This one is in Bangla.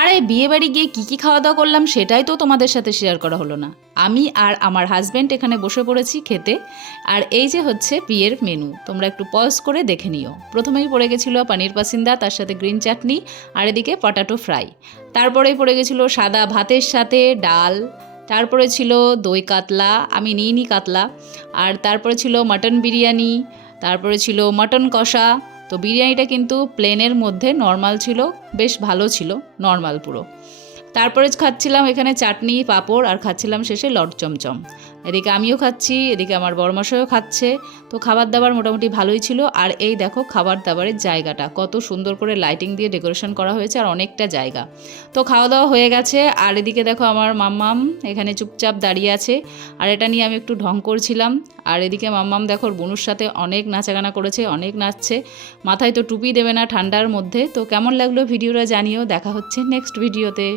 আর এই বিয়েবাড়ি গিয়ে কী খাওয়া দাওয়া করলাম সেটাই তো তোমাদের সাথে শেয়ার করা হলো না। আমি আর আমার হাজব্যান্ড এখানে বসে পড়েছি খেতে। আর এই যে হচ্ছে বিয়ের মেনু, তোমরা একটু পজ করে দেখে নিও। প্রথমেই পড়ে গেছিলো পনির পাসিন্দা, তার সাথে গ্রিন চাটনি, আর এদিকে পটাটো ফ্রাই। তারপরেই পড়ে গেছিলো সাদা ভাতের সাথে ডাল। তারপরে ছিল দই কাতলা, আমি নিইনি কাতলা। আর তারপরে ছিল মাটন বিরিয়ানি, তারপরে ছিল মটন কষা। তো বিরিয়ানিটা কিন্তু প্লেনের মধ্যে নর্মাল ছিল, বেশ ভালো ছিল, নর্মাল পুরো। তারপরে খাচ্ছিলাম এখানে চাটনি পাঁপড়, আর খাচ্ছিলাম শেষে লট চমচম। এদিকে আমিও খাচ্ছি, এদিকে আমার বড়মশাইও খাচ্ছে। তো খাবার দাবার মোটামুটি ভালোই ছিল। আর এই দেখো খাবার দাবারের জায়গাটা কত সুন্দর করে লাইটিং দিয়ে ডেকোরেশন করা হয়েছে, আর অনেকটা জায়গা। তো খাওয়া দাওয়া হয়ে গেছে। আর এদিকে দেখো আমার মাম্মাম এখানে চুপচাপ দাঁড়িয়ে আছে, আর এটা নিয়ে আমি একটু ঢং করছিলাম। আর এদিকে মাম্মাম দেখো বুনুর সাথে অনেক নাচাগানা করেছে, অনেক নাচছে। মাথায় তো টুপি দেবে না ঠান্ডার মধ্যে। তো কেমন লাগলো ভিডিওটা জানিও। দেখা হচ্ছে নেক্সট ভিডিওতে।